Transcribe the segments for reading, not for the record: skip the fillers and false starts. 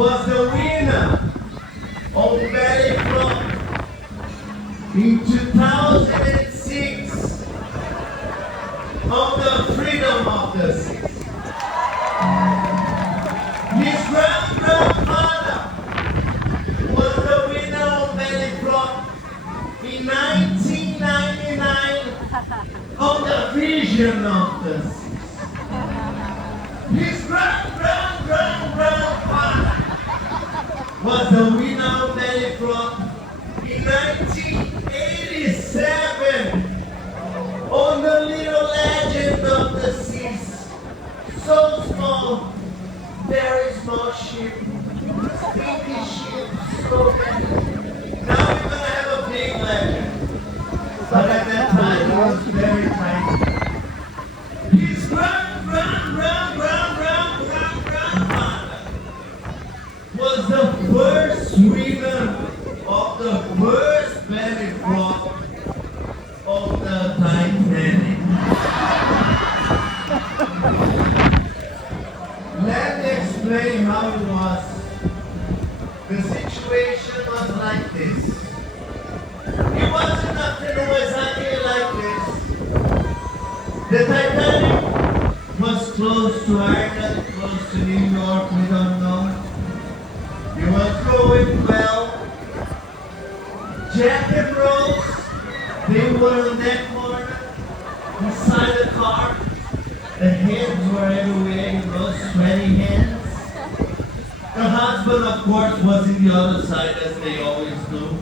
was the winner of Belly Flop in 2006 of the Freedom of the Seas. His grandfather was the winner of Belly Flop in 1999 of the Vision of the Seas. His grandfather was the winner of Belly Flop in 1987 on the Little Legend of the Seas. So small, very small ship, stinky ship, so big. Now we're gonna have a big legend. But at that time it was very tiny. His grandfather was the first winner of the first belly flop of the Titanic. Let me explain how it was. The situation was like this. It wasn't nothing exactly like this. The Titanic was close to Ireland, close to New York, we don't know. It was going well. Jack and Rose, they were on that corner, inside the car. The hands were everywhere, those sweaty hands. The husband, of course, was in the other side, as they always do.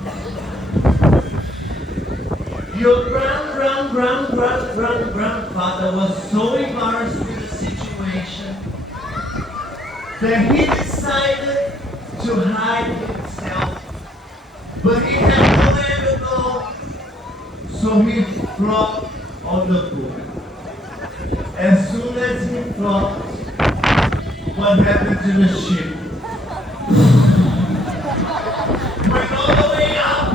Your grandfather was so embarrassed with the situation that he decided to hide himself. But he had nowhere to go, so he flopped on the pool. As soon as he flopped, what happened to the ship? Went all the way up.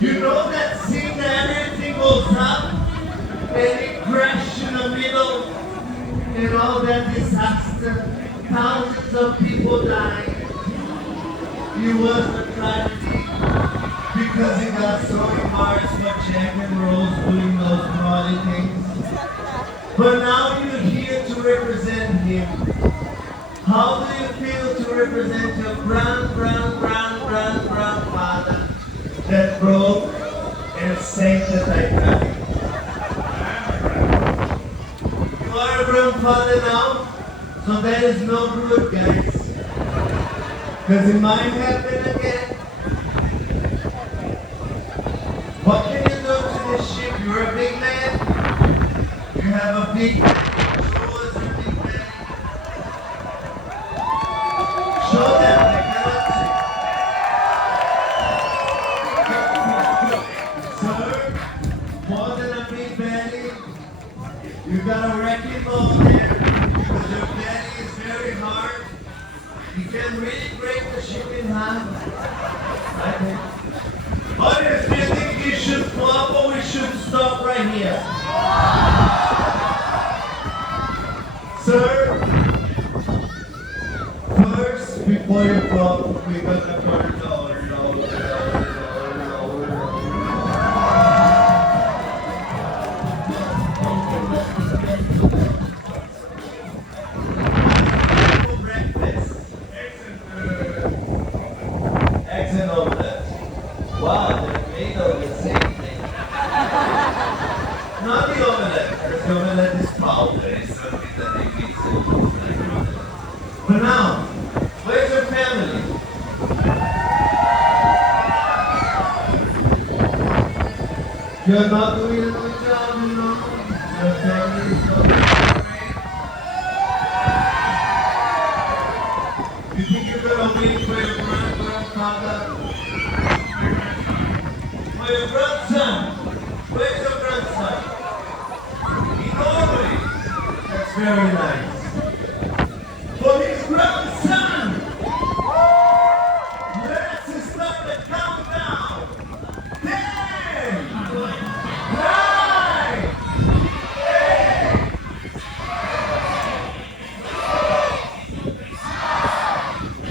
You know that scene that everything goes up and it crashed in the middle and all that disaster, thousands of people died. It was a tragedy because he got so embarrassed by Jack and Rose doing those naughty things. But now you're here to represent him. How do you feel to represent your grandfather that broke and sank the Titanic? You are a grandfather now, so that is no good, guys. Because it might happen again. What can you do to this ship? You're a big man. You have a big man. Show us your big man. Show them they cannot see. Sir, more than a big belly, you got a wrecking ball there because your belly is very hard. You can really break the ship in half. I think. Others, do you think we should flop or we should stop right here? Sir, first, before you flop, we're going to turn the order. Wow, they're made of the same thing. Not the omelette, because the omelette is powder, it's something that they mix it. But now, where's your family? You're not doing a good job, you know? Your family is not doing great. You think you're gonna wait for your grandfather? Your grandson. Where's your grandson? In Norway. That's very nice. For his grandson, let's start the countdown. 10, 9,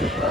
8,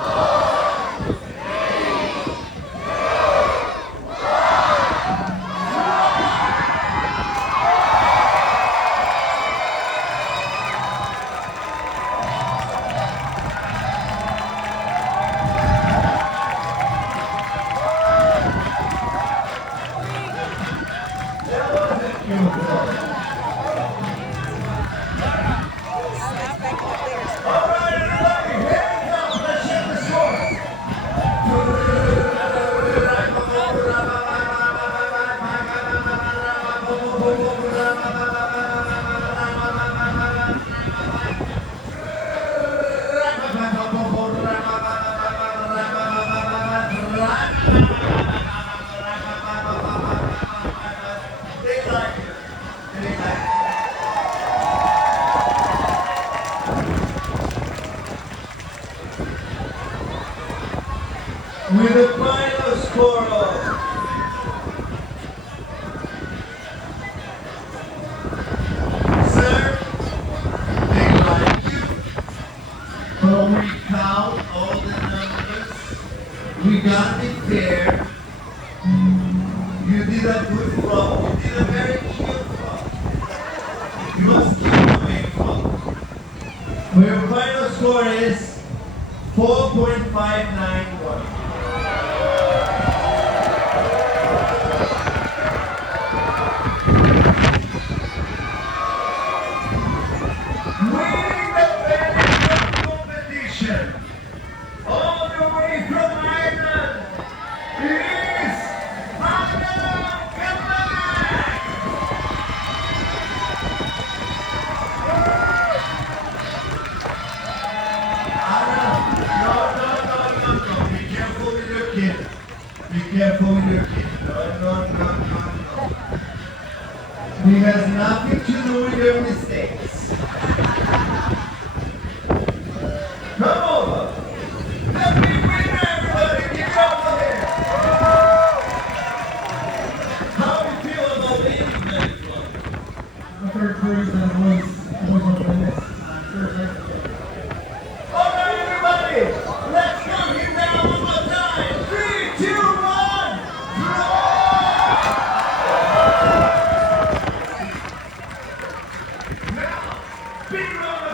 with a final score of 'When we count all the numbers, we gotta be fair. You did a good flop. You did a very cute flop. You must keep doing flop. Your final score is 4.591. All the way from Ireland is Adam. Come back! Adam, no. Be careful with your kid. Be careful with your kid. No. He has nothing to do with your mistakes. Come over. Let me win, everybody! Get over here! How do you feel about being very fun? The third cruise that was on the list. Alright, everybody! Let's count him down one more time! 3, 2, 1, draw! Now, big round